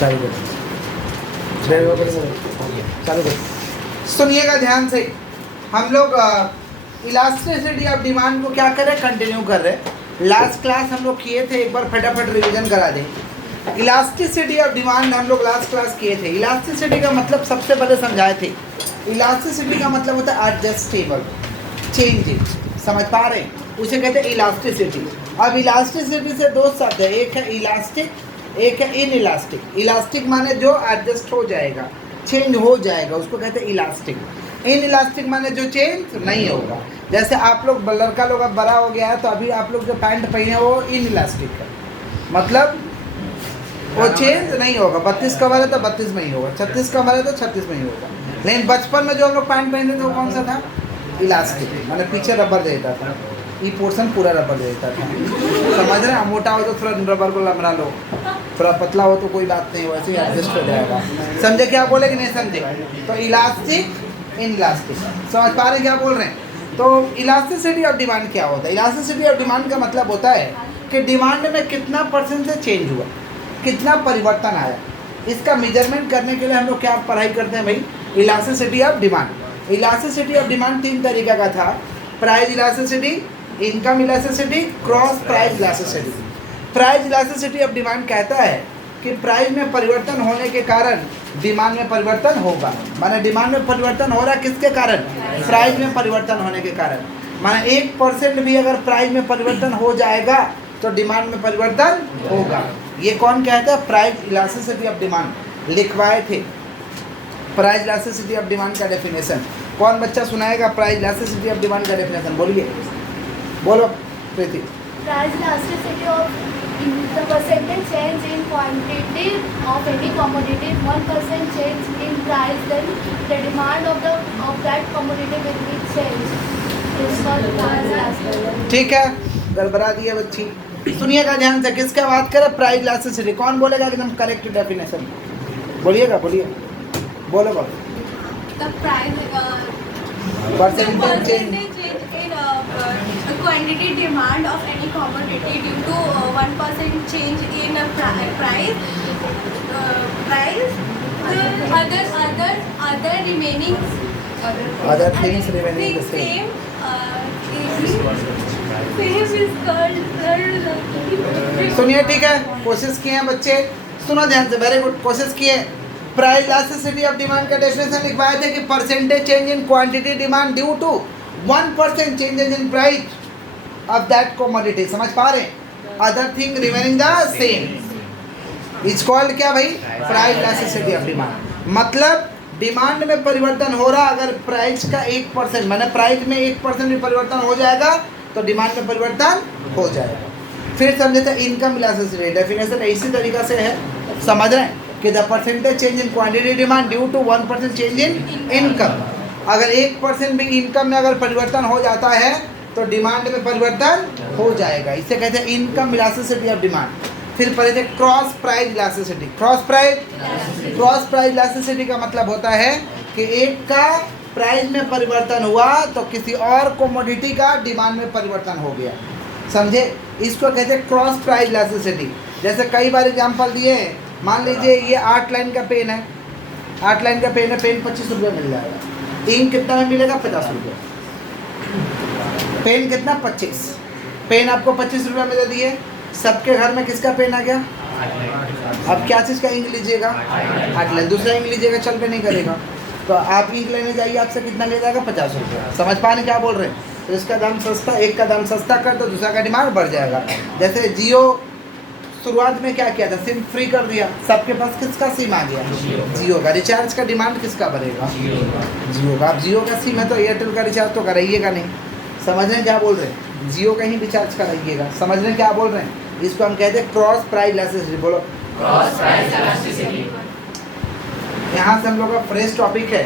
चालू कर, चालू कर। सुनिएगा ध्यान से, हम लोग इलास्टिसिटी ऑफ डिमांड को क्या करें, कंटिन्यू कर रहे हैं। लास्ट क्लास हम लोग किए थे, एक बार फटाफट रिवीजन करा दें। इलास्टिसिटी ऑफ डिमांड हम लोग लास्ट क्लास किए थे। इलास्टिसिटी का मतलब सबसे पहले समझाए थे। इलास्टिसिटी का मतलब होता है एडजस्टेबल, चेंजिंग, समझ पा रहे हैं, उसे कहते हैं इलास्टिसिटी। अब इलास्टिसिटी से दो शब्द है, एक है इलास्टिक, एक है इन इलास्टिक। इलास्टिक माने जो एडजस्ट हो जाएगा, चेंज हो जाएगा, उसको कहते हैं इलास्टिक। इन इलास्टिक माने जो चेंज नहीं होगा। जैसे आप लोग, लड़का लोग अब बड़ा हो गया है, तो अभी आप लोग जो पैंट पहने वो इन इलास्टिक है, मतलब वो चेंज नहीं होगा। 32 कमर है तो 32 में ही होगा, 36 कमर है तो 36 में ही होगा। लेकिन बचपन में जो हम लोग पैंट पहनते थे वो कौन सा था, इलास्टिक, मतलब पीछे रबर देता था, ये पोर्शन पूरा रबर देता था, समझ रहे हैं। मोटा हो तो थोड़ा रबर को लमरा लो, थोड़ा पतला हो तो कोई बात नहीं, वैसे ही एडजस्ट हो जाएगा। समझे क्या बोले कि नहीं समझे? तो इलास्टिक, इन इलास्टिक, समझ पा रहे क्या बोल रहे हैं? तो इलास्टिसिटी ऑफ डिमांड क्या होता है? इलास्टिसिटी ऑफ डिमांड का मतलब होता है कि डिमांड में कितना % से चेंज हुआ, कितना परिवर्तन आया। इसका मेजरमेंट करने के लिए हम लोग क्या पढ़ाई करते हैं भाई, elasticity of demand. Elasticity of demand 3 तरीका का था, price elasticity, income elasticity, cross price elasticity. Price elasticity of demand कहता है कि प्राइस में परिवर्तन होने के कारण डिमांड में परिवर्तन होगा। माने डिमांड में परिवर्तन हो रहा है किसके कारण, प्राइस में परिवर्तन होने के कारण। माने 1% भी अगर प्राइस में परिवर्तन हो जाएगा तो डिमांड में परिवर्तन होगा। ये कौन कहता है? प्राइस इलास्टिसिटी ऑफ डिमांड लिखवाए थे। प्राइस इलास्टिसिटी ऑफ डिमांड का डेफिनेशन कौन बच्चा सुनाएगा? प्राइस इलास्टिसिटी ऑफ डिमांड का डेफिनेशन बोलिए, बोलो प्रीति। Price elasticity of the percentage change in quantity of any commodity, 1% change in price, then the demand of that commodity will be changed. It's called price elasticity. ठीक है, गड़बड़ा दिया बच्ची। सुनिएगा ध्यान से, किसका बात करें? Price elasticity. कौन बोलेगा एकदम करेक्ट डेफिनेशन? बोलिएगा, बोलिए, बोलो बोलो। The price percentage change in quantity demand of any commodity due to 1% change in price. Other remaining Other things remaining the same same. is called. सुनिए, ठीक है, कोशिश किए हैं बच्चे, सुनो ध्यान से, वेरी गुड, कोशिश किए। प्राइस इलास्टिसिटी ऑफ डिमांड का डेफिनेशन लिखवाए थे कि percentage change in quantity demand due to 1% changes in price of that commodity. समझ पा रहे हैं? Other thing remaining the same is called क्या भाई? Price elasticity of demand. मतलब डिमांड में परिवर्तन हो रहा, अगर प्राइस का 1% माने प्राइस में 1% भी परिवर्तन हो जाएगा तो डिमांड में परिवर्तन हो जाएगा। फिर समझे थे इनकम इलास्टिसिटी, डेफिनेशन इसी तरीका से है, समझ रहे हैं कि the percentage change in quantity demand due to 1% change in income. अगर 1% भी इनकम में अगर परिवर्तन हो जाता है तो डिमांड में परिवर्तन हो जाएगा, इसे कहते हैं इनकम इलास्टिसिटी ऑफ डिमांड। फिर पढ़े थे cross price elasticity. Cross price elasticity का मतलब होता है कि एक का प्राइस में परिवर्तन हुआ तो किसी और कमोडिटी का डिमांड में परिवर्तन हो गया, समझे? इसको कहते हैं क्रॉस प्राइस इलास्टिसिटी। जैसे कई बार एग्जाम्पल दिए, मान लीजिए ये 8 लाइन का पेन है, 8 लाइन का पेन है, पेन 25 रुपये मिल जाएगा। इंक कितना में मिलेगा? 50 रुपये। पेन कितना? 25। पेन आपको 25 रुपये में दे दिए, सबके घर में किसका पेन आ गया? अब क्या चीज़ का इंक लीजिएगा? 8 लाइन। दूसरा इंक लीजिएगा, चल पे नहीं करेगा, तो आप इंक लेने जाइए, आपसे कितना ले जाएगा? 50 रुपये। समझ पा रहे क्या बोल रहे हैं? तो इसका दाम सस्ता, एक का दाम सस्ता कर तो दूसरा का डिमांड बढ़ जाएगा। जैसे जियो शुरुआत में क्या किया था? सिम फ्री कर दिया, सबके पास किसका सिम आ गया? जियो का। रिचार्ज का डिमांड किसका बढ़ेगा? जियो का। अब जियो का सिम है तो एयरटेल का रिचार्ज तो कराइएगा नहीं, समझ रहे हैं क्या बोल रहे हैं? जियो का ही रिचार्ज कराइएगा, समझ रहे हैं क्या बोल रहे हैं? इसको हम कहते हैं क्रॉस प्राइस इलास्टिसिटी। बोलो, क्रॉस प्राइस इलास्टिसिटी। यहाँ से हम लोग का फ्रेश टॉपिक है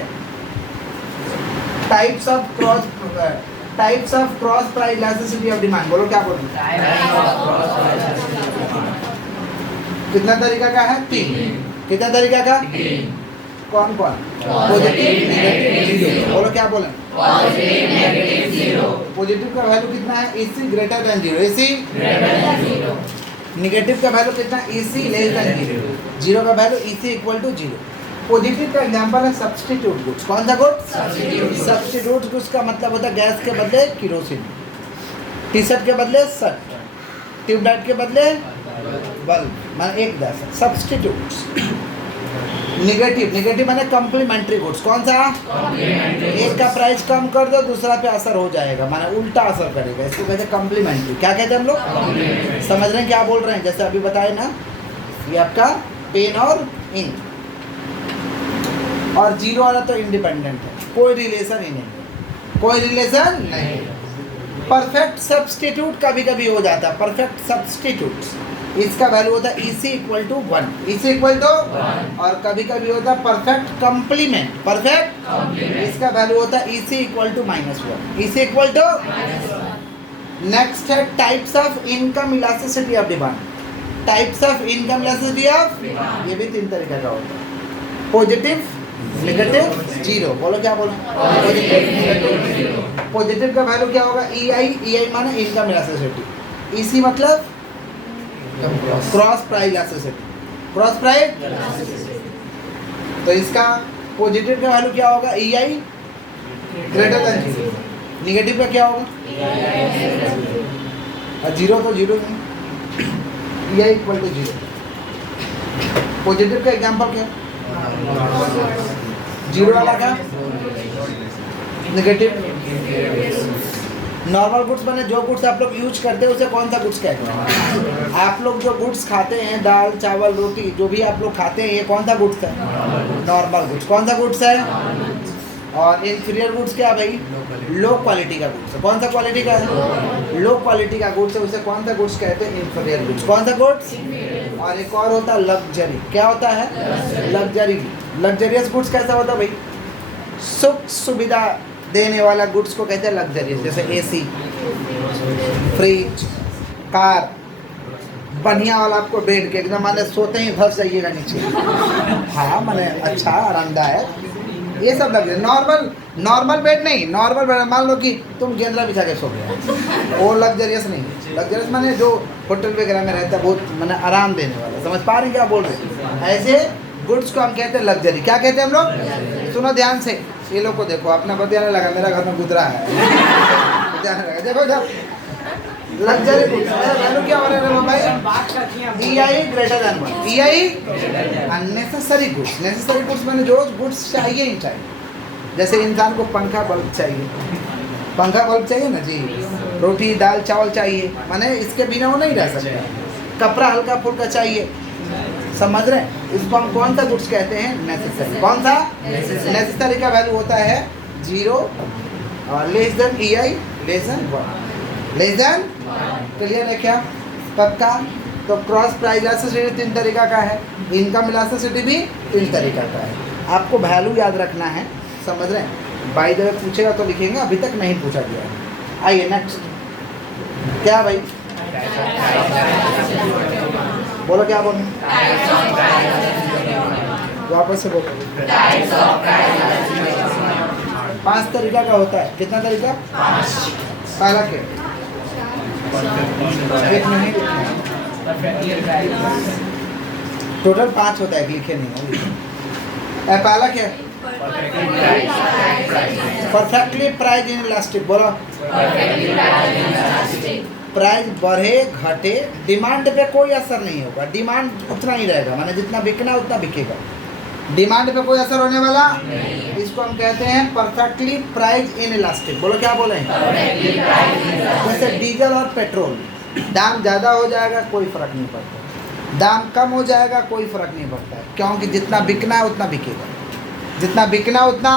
types of cross price elasticity of demand. बोलो, क्या बोलो? कितना तरीका का है? 3। कितना तरीका का? 3। कौन कौन? Positive, negative, zero. बोलो, क्या बोलें? Positive, negative, zero. पॉजिटिव का वैल्यू कितना है? AC greater than 0। AC greater than 0। Negative का वैल्यू कितना, EC लेस देन 0, 0 का value EC equal to 0। Positive का एग्जांपल है सब्स्टिट्यूट गुड्स। कौन सा गुड्स, सब्स्टिट्यूट गुड्स का मतलब होता है गैस के बदले किरोसिन, टी शर्ट के बदले शर्ट, ट्यूबलाइट के बदले बल्ब, माने एक जैसा सब्स्टिट्यूट्स। निगेटिव माने कॉम्प्लीमेंट्री गुड्स। कौन सा, एक का प्राइस कम कर दो दूसरा पे असर हो जाएगा, माने उल्टा असर करेगा, इसको कहते हैं कॉम्प्लीमेंट्री। क्या कहते हैं हम लोग, समझ रहे हैं क्या बोल रहे हैं? जैसे अभी बताए ना, ये आपका पेन और इंक, और 0 वाला तो इंडिपेंडेंट है, कोई रिलेशन ही नहीं, कोई रिलेशन नहीं। परफेक्ट सब्स्टिट्यूट कभी कभी हो जाता है, परफेक्ट सब्स्टिट्यूट इसका वैल्यू होता है EC equal to 1, EC equal to, और कभी कभी होता है परफेक्ट कॉम्प्लीमेंट, परफेक्ट इसका वैल्यू होता है EC equal to -1, EC equal to. Next है types of income elasticity of demand. Types of income elasticity of, ये भी 3 तरीके का होता है, पॉजिटिव, नेगेटिव, 0। बोलो क्या बोलो, पॉजिटिव, नेगेटिव। पॉजिटिव का वैल्यू क्या होगा, EI माने इनकम इलास्टिसिटी, EC मतलब cross price elasticity, cross price. तो इसका पॉजिटिव का वैल्यू क्या होगा, EI ग्रेटर देन 0। निगेटिव का क्या होगा, 0 तो 0 नहीं, EI इक्वल टू 0। पॉजिटिव का एग्जांपल क्या, 0 वाला का नेगेटिव। नॉर्मल गुड्स माने जो गुड्स आप लोग यूज करते हैं उसे कौन सा गुड्स कहते हैं? आप लोग जो गुड्स खाते हैं, दाल चावल रोटी जो भी आप लोग खाते हैं, ये कौन सा गुड्स है, नॉर्मल गुड्स। कौन सा गुड्स है, और इंफीरियर गुड्स क्या भाई, लो क्वालिटी का गुड्स है। कौन सा क्वालिटी का है, लो क्वालिटी का गुड्स है, उसे कौन सा गुड्स कहते हैं, इंफीरियर गुड्स। कौन सा गुड्स, और एक और होता है लग्जरी। क्या होता है, लग्जरी। लग्जरियस गुड्स कैसा होता है भाई, सुख सुविधा देने वाला गुड्स को कहते हैं लग्जरियस, जैसे AC, फ्रिज, कार, बढ़िया वाला आपको बेड के एकदम माने सोते ही फंस जाइएगा नीचे, हाँ माने अच्छा आरामदायक, ये सब लग्जरी। नॉर्मल बेड नहीं, नॉर्मल बेड मान लो कि तुम गेंदरा बिछा के सो गए, वो लग्जरियस नहीं। लग्जरियस माने जो होटल वगैरह में रहता है, बहुत माने आराम देने वाला। समझ पा रहे क्या बोल रहे, ऐसे गुड्स को हम कहते हैं लग्जरी। क्या कहते हैं हम लोग, सुनो ध्यान से, ये लोग को देखो, अपना बतियाने लगा, मेरा घर में गुजरा है, बतियाने लगा, देखो जब लग्जरी गुड्स वैल्यू क्या हो रहा है भाई, EI greater than 1, EI unnecessary goods. Necessary goods मैंने जो गुड्स चाहिए ही चाहिए, जैसे इंसान को पंखा बल्ब चाहिए, पंखा बल्ब चाहिए ना जी, रोटी दाल चावल चाहिए, माने इसके बिना वो नहीं रह सकता। कपड़ा हल्का फुल्का चाहिए, समझ रहे हैं, इसको हम कौन सा गुड्स कहते हैं, नेसेसरी। कौन सा, नेसेसरी का वैल्यू होता है 0, और less than EI less than 1, less than. Clear है क्या, पक्का? तो क्रॉस प्राइस इलास्टिसिटी 3 तरीका का है, इनकम इलास्टिसिटी भी 3 तरीका का है। आपको वैल्यू याद रखना है, समझ रहे हैं। बाय द वे पूछेगा तो लिखेंगे, अभी तक नहीं पूछा गया है। आइए नेक्स्ट, क्या भाई, बोलो क्या बोलो, वापस से बोलो। 5 तरीका का होता है, कितना तरीका, 5। पहला क्या, एक नहीं, टोटल 5 होता है, लिखे नहीं है। पहला क्या, परफेक्टली प्राइस इन इलास्टिक। बोलो, प्राइस बढ़े घटे डिमांड पे कोई असर नहीं होगा, डिमांड उतना ही रहेगा, माने जितना बिकना उतना बिकेगा, डिमांड पे कोई असर होने वाला नहीं। इसको हम कहते हैं परफेक्टली प्राइस इन इलास्टिक। बोलो क्या बोले, जैसे डीजल और पेट्रोल, दाम ज़्यादा हो जाएगा कोई फ़र्क नहीं पड़ता, दाम कम हो जाएगा कोई फ़र्क नहीं पड़ता, क्योंकि जितना बिकना है उतना बिकेगा, जितना बिकना उतना।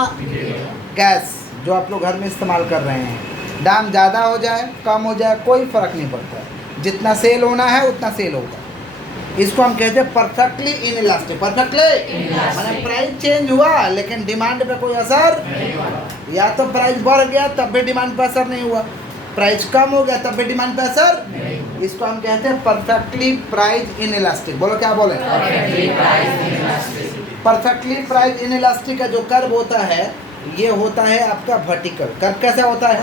गैस जो आप लोग घर में इस्तेमाल कर रहे हैं, दाम ज़्यादा हो जाए कम हो जाए कोई फ़र्क नहीं पड़ता, जितना सेल होना है उतना सेल होगा। इसको हम कहते हैं परफेक्टली इन इलास्टिक। परफेक्टली माने प्राइस चेंज हुआ लेकिन डिमांड पे कोई असर, या तो प्राइस बढ़ गया तब भी डिमांड पे असर नहीं हुआ, प्राइस कम हो गया तब भी डिमांड पे असर। इसको हम कहते हैं परफेक्टली प्राइस इन इलास्टिक। बोलो क्या बोले, परफेक्टली प्राइस इन इलास्टिक का जो कर्व होता है ये होता है आपका वर्टिकल। कर्व कैसा होता है,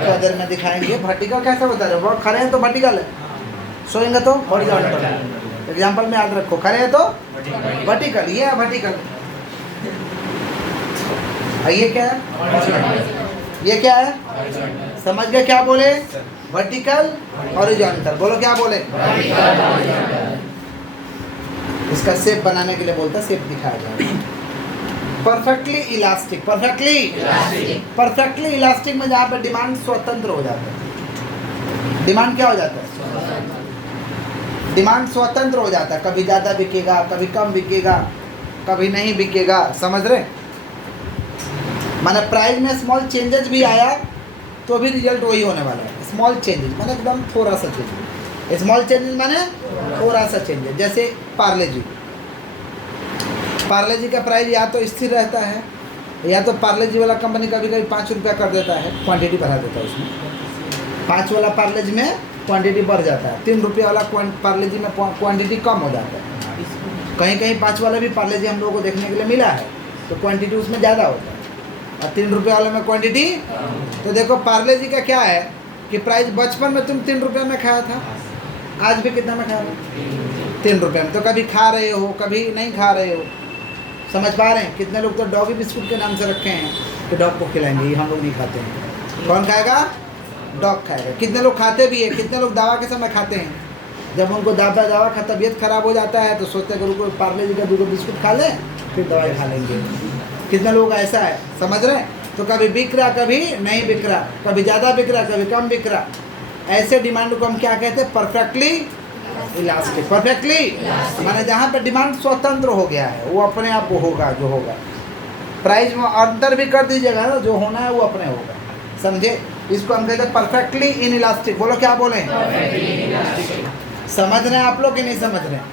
तो अगर में दिखाएंगे वर्टिकल कैसा होता है, बहुत खड़े हैं तो वर्टिकल है, सोएंगे तो हॉरिजॉन्टल। एग्जाम्पल में याद रखो, खड़े हैं तो वर्टिकल, ये है वर्टिकल। ये क्या है? ये क्या है? समझ गए क्या बोले? Vertical horizontal. बोलो क्या बोले? इसका शेप बनाने के लिए बोलता है, शेप दिखाया जाए। परफेक्टली इलास्टिक, परफेक्टली इलास्टिक में जहाँ पे डिमांड स्वतंत्र हो जाता है। डिमांड क्या हो जाता है? डिमांड स्वतंत्र हो जाता है। कभी ज़्यादा बिकेगा, कभी कम बिकेगा, कभी नहीं बिकेगा। समझ रहे? माने प्राइस में स्मॉल चेंजेस भी आया तो भी रिजल्ट वही होने वाला है। स्मॉल चेंजेस माने एकदम थोड़ा सा चेंजेस। स्मॉल चेंजेस माने थोड़ा सा चेंजेस। जैसे पार्ले जी का प्राइस या तो स्थिर रहता है, या तो पार्ले जी वाला कंपनी कभी कभी 5 रुपया कर देता है, क्वांटिटी बढ़ा देता है उसमें। 5 वाला पार्ले जी में क्वांटिटी बढ़ जाता है, 3 रुपये वाला पार्ले जी में क्वांटिटी कम हो जाता है। कहीं कहीं 5 वाला भी पार्ले जी हम लोगों को देखने के लिए मिला है, तो क्वांटिटी उसमें ज़्यादा होता है, और 3 रुपये वाले में क्वांटिटी। तो देखो पार्ले जी का क्या है कि प्राइस बचपन में तुम 3 रुपये में खाया था, आज भी कितना में खा रहे हो? 3 रुपये में। तो कभी खा रहे हो, कभी नहीं खा रहे हो। समझ पा रहे हैं? कितने लोग तो डॉगी बिस्कुट के नाम से रखे हैं कि डॉग को खिलाएंगे, ये हम लोग नहीं खाते हैं। कौन खाएगा? डॉग खाएगा। कितने लोग खाते भी है, कितने लोग दवा के समय खाते हैं। जब उनको दवा का तबीयत खराब हो जाता है तो सोचते हैं कि उनको पार्ले जी का 2 बिस्कुट खा लें फिर दवाई खा लेंगे। कितने लोग ऐसा है, समझ रहे हैं? तो कभी बिक रहा, कभी नहीं बिक रहा, कभी ज़्यादा बिक रहा, कभी कम बिक रहा। ऐसे डिमांड को हम क्या कहते हैं? Perfectly elastic. परफेक्टली माने जहाँ पे डिमांड स्वतंत्र हो गया है, वो अपने आप होगा जो होगा। प्राइस में अंतर भी कर दीजिएगा ना, जो होना है वो अपने होगा। समझे? इसको हम कहते हैं परफेक्टली इन इलास्टिक। बोलो क्या बोले? समझ रहे हैं आप लोग कि नहीं समझ रहे हैं?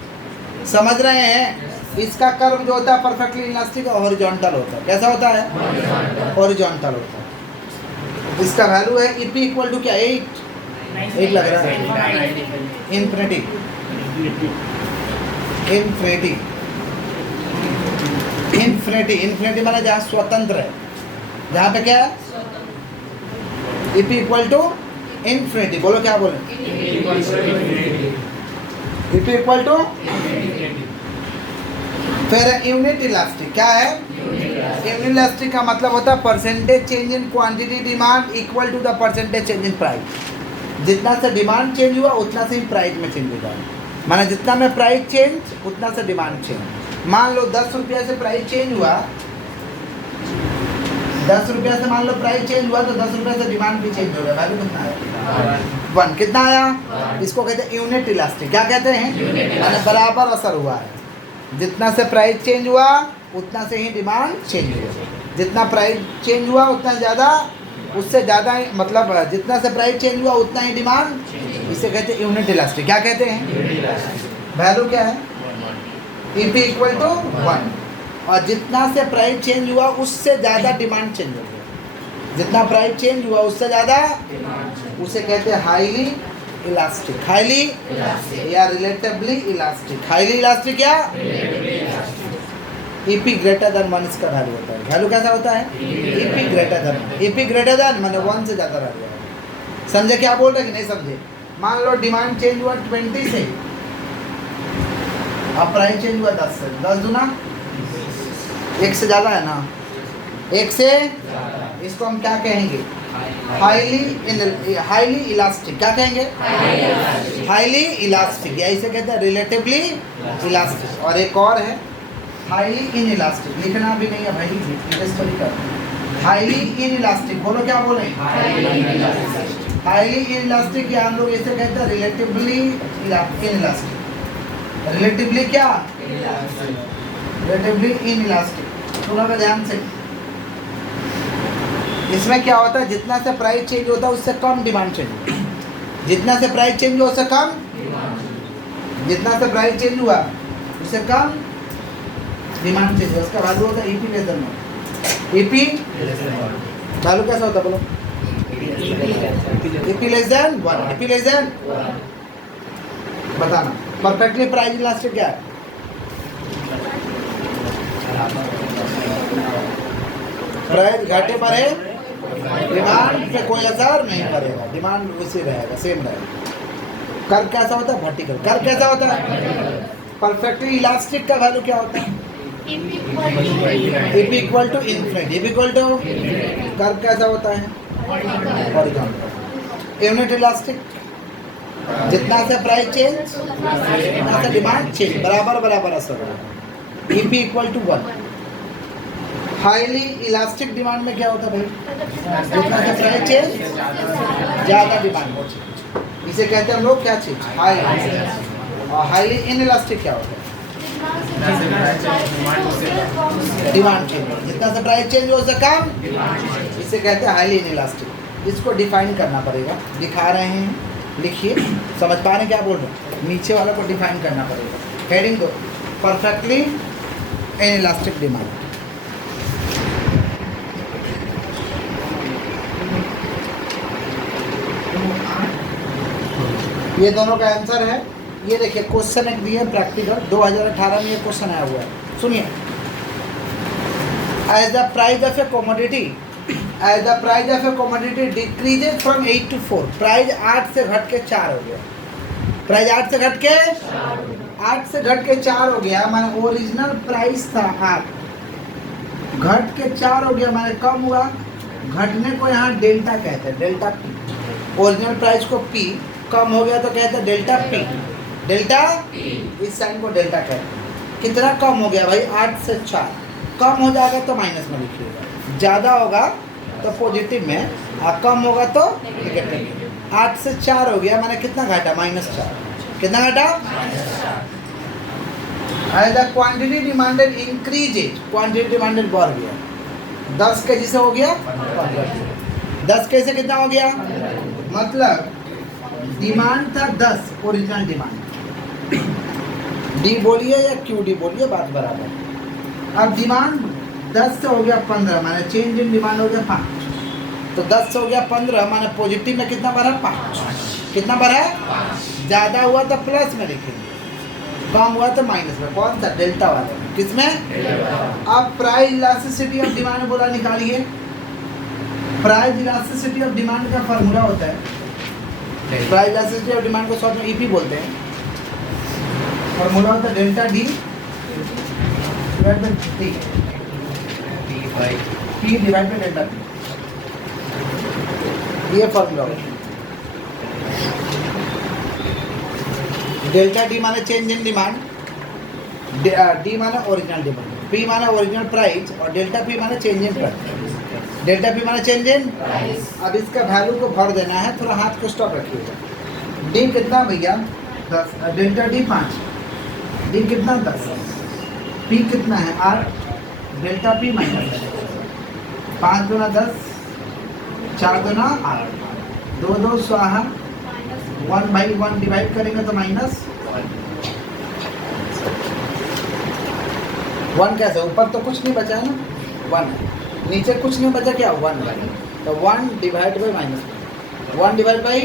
समझ रहे हैं? इसका कर्व जो होता है परफेक्टली इलास्टिक हॉरिजॉन्टल होता है। कैसा होता है? हॉरिजॉन्टल होता है। इसका वैल्यू है EP इक्वल टू क्या? 8 लग रहा है। इन्फिनिटी। इन्फिनिटी इन्फिनिटी इन्फिनिटी माना जहाँ स्वतंत्र है, जहाँ पे क्या है? EP equal to infinity. बोलो क्या बोले? EP equal to. फिर यूनिट इलास्टिक क्या है? यूनिट इलास्टिक का मतलब होता है percentage change in quantity demand equal to the percentage change in price. जितना से डिमांड चेंज हुआ उतना से ही प्राइस में चेंज होगा। माना जितना में प्राइस चेंज उतना से डिमांड चेंज। मान लो 10 रुपये से प्राइस चेंज हुआ, 10 रुपये से मान लो प्राइस चेंज हुआ, तो 10 रुपये से डिमांड भी चेंज हो गया। वैल्यू कितना आया? 1। कितना आया? इसको कहते हैं यूनिट इलास्टिक। क्या कहते हैं? माने बराबर असर हुआ है। जितना से प्राइस चेंज हुआ उतना से ही डिमांड चेंज हुआ। जितना प्राइस चेंज हुआ उतना ज़्यादा, उससे ज़्यादा ही, मतलब जितना से प्राइस चेंज हुआ उतना ही डिमांड। इसे कहते हैं यूनिट इलास्टिक। क्या कहते हैं? वैल्यू क्या है? EP equal to 1। और जितना से प्राइस चेंज हुआ उससे ज़्यादा डिमांड चेंज हो गया। जितना प्राइस चेंज हुआ उससे ज़्यादा, उसे कहते हैं हाईली इलास्टिक। हाईली या रिलेटिवली इलास्टिक। हाईली इलास्टिक या EP ग्रेटर देन 1 इसका वैल्यू होता है। वैल्यू कैसा होता है? EP greater than. EP greater than माने 1 से ज़्यादा वैल्यू है। समझे क्या बोल रहे कि नहीं समझे? मान लो डिमांड चेंज हुआ 20 से, अब प्राइस चेंज हुआ 10 से। 10 दूना 1 से ज़्यादा है ना? 1 से, इसको हम क्या कहेंगे? Highly elastic. क्या कहेंगे? हाईली इलास्टिक, या इसे कहते हैं रिलेटिवली इलास्टिक। और एक और है हाईली इन इलास्टिक। लिखना भी नहीं है भाई, हाईली इन इलास्टिक। बोलो क्या बोले? हाईली इन इलास्टिक, या हम लोग इसे कहते हैं रिलेटिवली इन इलास्टिक। रिलेटिवली क्या? Relatively in elastic. थोड़ा सा ध्यान से। इसमें क्या होता है? जितना से प्राइस चेंज होता है उससे कम डिमांड चेंज होता है। जितना से प्राइस चेंज हुआ उससे कम, जितना से प्राइस चेंज हुआ उससे कम डिमांड चेंज हुआ। उसका वैल्यू होता है EP less than 1। EP value कैसा होता है? बोलो। EP less than 1। EP less than बताना। परफेक्टली प्राइस इलास्टिक क्या है? प्राइस घाटे पर है, डिमांड पे कोई असर नहीं पड़ेगा। डिमांड उसी रहेगा, सेम रहेगा। कर्व कैसा होता है? वर्टिकल। कर्व कैसा होता है? परफेक्टली इलास्टिक का वैल्यू क्या होता है? If equal to infinite. If equal to curve कैसा होता है? हॉरिजॉन्टल। यूनिट इलास्टिक जितना से प्राइस चेंज उतना से डिमांड चेंज, बराबर बराबर असर होगा। If equal to 1। Highly elastic demand में क्या होता है भाई? जितना से प्राइस चेंज ज़्यादा डिमांड होती है, इसे कहते हैं हम लोग क्या चीज? हाई। और हाईली इनइलास्टिक क्या होता है? Demand change. जितना से प्राइस चेंज हो उससे कम, इसे कहते हैं हाईली इनइलास्टिक। इसको डिफाइन करना पड़ेगा, दिखा रहे हैं, लिखिए। समझ पा रहे हैं क्या बोल रहे हैं? नीचे वाला को डिफाइन करना पड़ेगा। हेडिंग दो, परफेक्टली इनइलास्टिक डिमांड। ये दोनों का आंसर है। ये देखिए क्वेश्चन एक दिए प्रैक्टिकल 2018 में ये क्वेश्चन आया हुआ है, सुनिए। As the price of a commodity decreases from 8 to 4। Price 8 से घट के 4 हो गया। प्राइस 8 से घट के 4 हो गया, माने ओरिजिनल प्राइस था 8, घट के 4 हो गया, माने कम हुआ। घटने को यहाँ डेल्टा कहते हैं, डेल्टा पी। ओरिजिनल प्राइस को पी, कम हो गया तो कहते हैं डेल्टा पी। डेल्टा इस साइन को डेल्टा कहते हैं। कितना कम हो गया भाई? 8 से 4। कम हो जाएगा तो माइनस में लिखिएगा, ज़्यादा होगा तो पॉजिटिव में, और कम होगा तो नेगेटिव में। 8 से 4 हो गया, मैंने कितना घटा? -4। कितना घटा? As the quantity demanded increases, quantity demanded बढ़ गया। 10 केजी से हो गया 15। 10 केजी से कितना हो गया? मतलब डिमांड था 10, ओरिजिनल डिमांड। डी बोलिए या क्यू डी बोलिए, बात बराबर। अब डिमांड 10 से हो गया 15, माने चेंज इन डिमांड हो गया 5। तो 10 से हो गया 15, माने पॉजिटिव में कितना बढ़ा? 5। कितना बढ़ा? ज़्यादा हुआ तो प्लस में लिखेंगे, कम हुआ तो माइनस में। कौन सा? डेल्टा वाले। किसमें? अब प्राइस इलास्टिसिटी ऑफ डिमांड बोला, निकालिए। प्राइस इलास्टिसिटी ऑफ डिमांड का फार्मूला होता है, प्राइस इलास्टिसिटी ऑफ डिमांड को शॉर्ट में ईपी बोलते हैं। फार्मूला होता है delta D divide by T, P divide by delta P. ये फार्मूला है। डेल्टा डी माने चेंज इन डिमांड, डी माने ओरिजिनल डिमांड, पी माने ओरिजिनल प्राइस, और डेल्टा पी माने change in price. Delta P माने चेंज इन। अब इसका वैल्यू को भर देना है, थोड़ा हाथ को स्टॉप रखिएगा। डी कितना भैया? 10। डेल्टा डी 5, डी कितना? 10। पी कितना है? 8। डेल्टा पी -5 दूना 10, 4 दूना 8, 2 2 स्वाहा, 1/1 डिवाइड करेंगे तो -1 कैसे? ऊपर तो कुछ नहीं बचा है ना, 1 है। नीचे कुछ नहीं बचा, क्या? 1 है। तो 1 डिवाइड बाई -1 डिवाइड बाई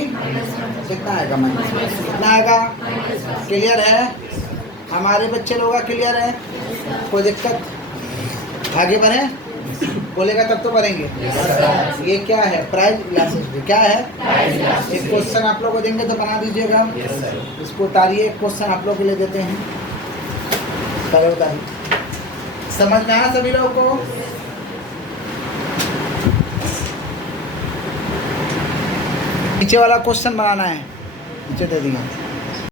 कितना आएगा? माइनस। कितना आएगा? क्लियर है? हमारे बच्चे लोग का क्लियर है? कोई दिक्कत? आगे बढ़े? बोलेगा तब तो बढ़ेंगे। ये क्या है? Price elasticity. क्या है? एक क्वेश्चन आप लोग को देंगे तो बना दीजिएगा। इसको उतारिए, एक क्वेश्चन आप लोग के लिए देते हैं, पहले उतारिए। समझ में आया सभी लोगों को? नीचे वाला क्वेश्चन बनाना है, नीचे दे दिया।